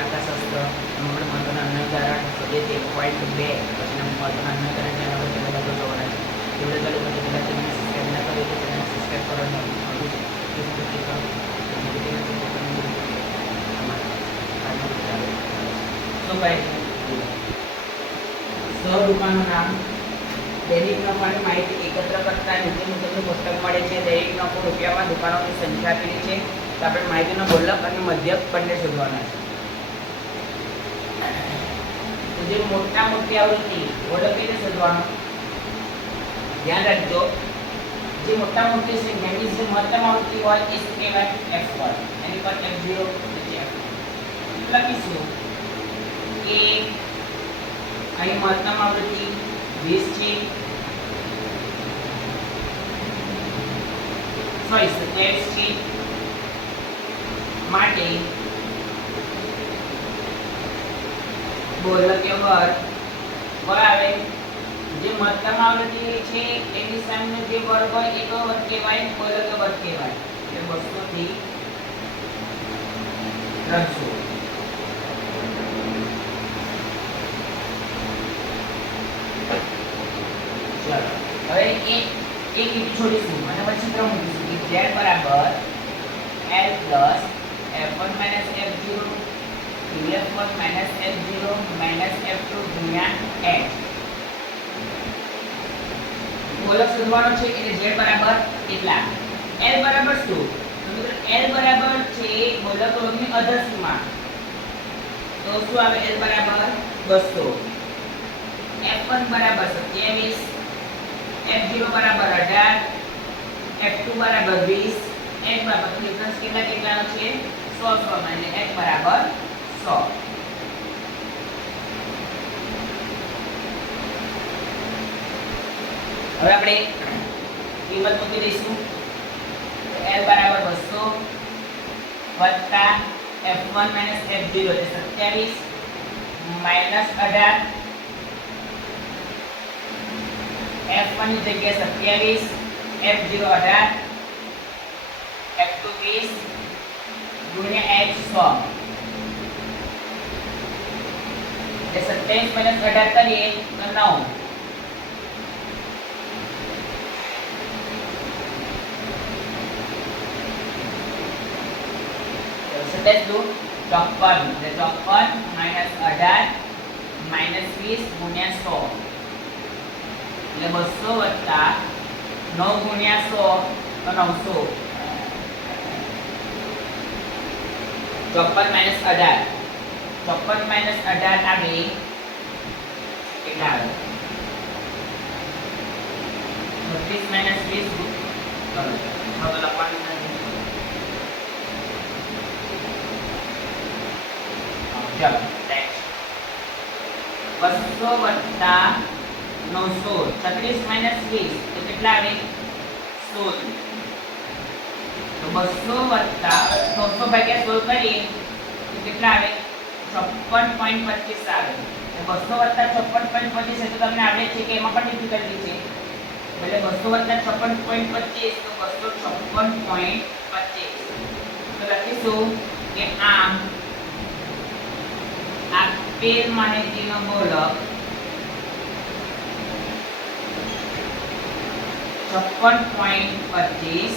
આકાશશાસ્ત્ર number મહત્વના ઉદાહરણ શોધીએ પોઈન્ટ બે, પછી મહત્વના અન્નકારણ એના પર પહેલાં બધું જોવાના છે જે બધા ચાલુ પછી પહેલાં ચેનલ સબસ્ક્રાઈબ ના કરી તો ચેનલ સબસ્ક્રાઈબ કરવાનું આવતું છે કહે દુકાનનું નામ દૈનિક નફાની માહિતી એકત્ર કરતા નીચે મુજબનું પુસ્તક મળે છે. દૈનિક નફો રૂપિયામાં દુકાનોની સંખ્યા આપેલી છે. તો આપણે માહિતીનો ગોલક અને મધ્યક બંને શોધવાના છે તો જે મોટા મોટી આવૃત્તિ ઓળખીને શોધવાનો ધ્યાન રાખજો. જે મોટા મોટી સંખ્યાની જે મહત્તમ આવૃત્તિ હોય, એ શું કહેવાય? F1 એની પર f0 નીચે f1 લખીશું કે અહીં મહત્તમ આવૃત્તિ વીસ છે. સોરી 27 છે. માટે બોલકે વર્ગ બરાબર. જે મહત્તમ આવૃત્તિ છે જે વર્ગ હોય, એ કયો વર્ગ કહેવાય ત્રણસો. હવે એક એક છોડીશું અને પછી મૂકીશું. કે z બરાબર, l plus f1 minus f0 f1 minus f0 minus f2 ગુણ્યા h ગોલક શોધવાનો છે એટલે z બરાબર કેટલા l બરાબર શું મિત્રો l બરાબર છે ગોલકોની અધર સીમા તો શું આવે l બરાબર 200 f1 બરાબર 27 f0 બરાબર 18 f2 બરાબર 20 h બરાબર કેટલા કેટલાનો છે 100 100 માં એટલે h બરાબર 100 હવે આપણે કિંમત મૂકી દઈશું. l બરાબર બસો વત્તા f1 f0 એટલે 27 માઇનસ 18 F1 ની જગ્યાએ સત્યાવીસ એફ ઝીરો અઢાર F2 વીસ, ગુણ્યા એચ સો. સત્યાવીસ માઇનસ અઢાર માઇનસ વીસ એટલે બસો વત્તા નવ ગુણ્યા તો નવસો. ચોપન માઇનસ અઢાર. ચોપન માઇનસ અઢાર આવે કેટલા આવે બત્રીસ માઇનસ વીસ ચલો હવે લખવાનું નથી હા, ચલો next. બસો વત્તા નવસો છત્રીસ માઇનસ વીસ તો કેટલા આવે સોળ તો બસો વત્તા નવસો ભાગ્યા સોળ કરીએ તો કેટલા આવે છપ્પન પોઈન્ટ પચીસ આવે તો બસો વત્તા છપ્પન પોઈન્ટ પચીસ એ તો તમને આવડે છે કે એમાં પણ ડિફિકલ્ટી છે. એટલે બસો વત્તા છપ્પન પોઈન્ટ પચીસ તો બસો છપ્પન પોઈન્ટ પચીસ. તો લખીશું કે આમ આપેલ માહિતીનો ગોલક છપ્પન પોઈન્ટ પચીસ